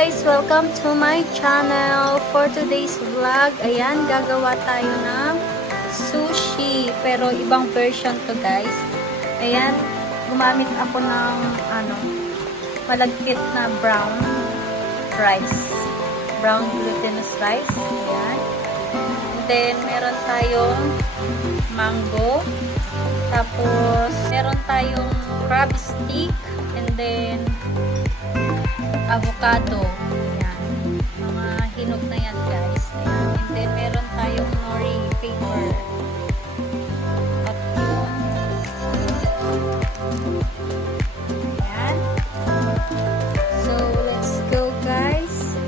guys! Welcome to my channel. For today's vlog, ayan, gagawa tayo ng sushi. Pero ibang version to guys. Ayan, gumamit ako ng malagkit na brown rice. Brown glutinous rice. Ayan. And then, meron tayong mango. Tapos, meron tayong crab stick. And then, avocado. Ayan. Mga hinog na yan, guys. Ayan. And then, meron tayong nori paper. At yung ayan. So, let's go, guys.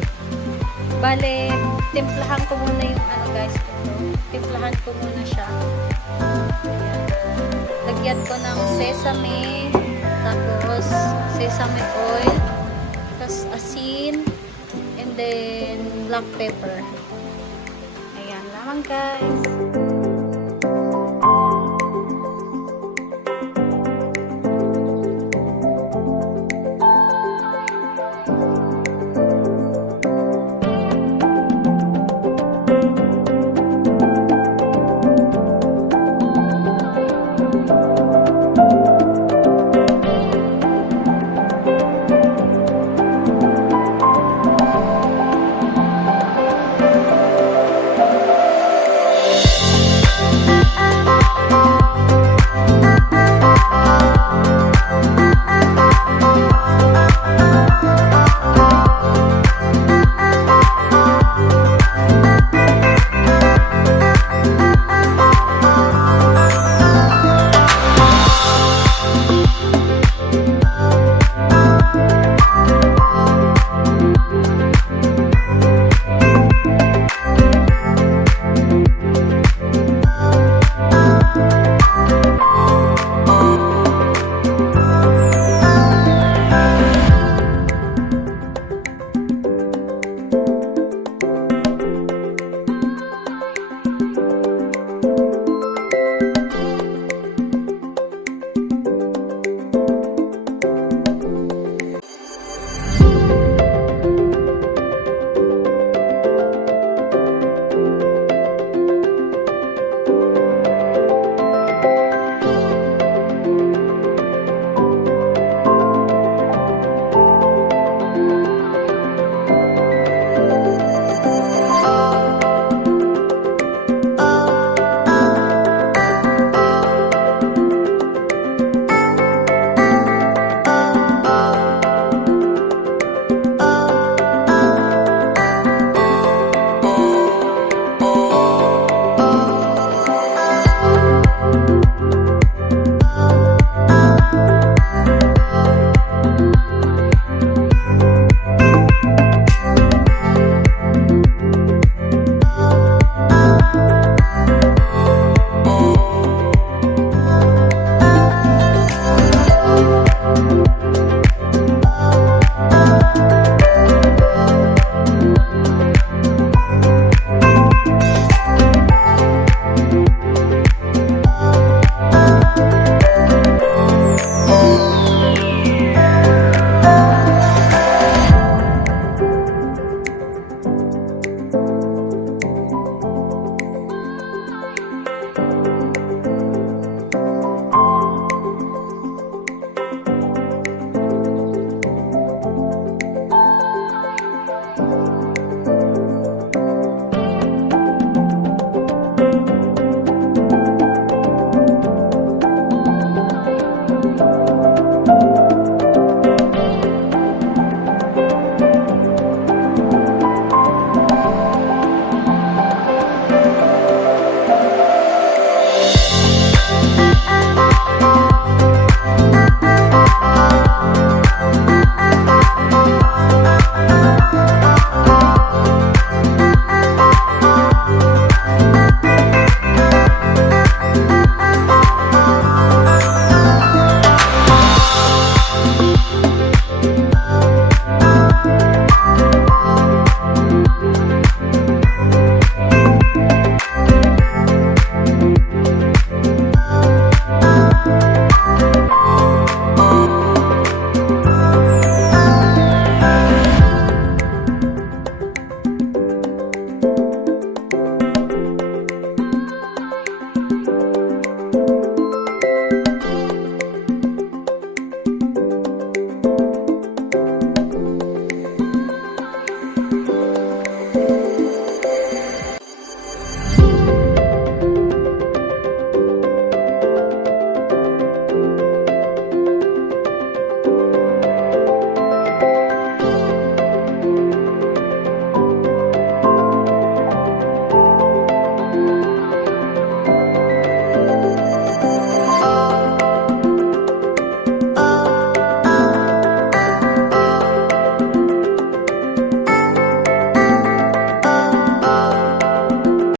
Bale, timplahan ko muna yung guys. Timplahan ko muna siya. Ayan. Lagyan ko ng sesame. Tapos, sesame oil. Tapos, asin. And then, black pepper. Ayan lamang guys.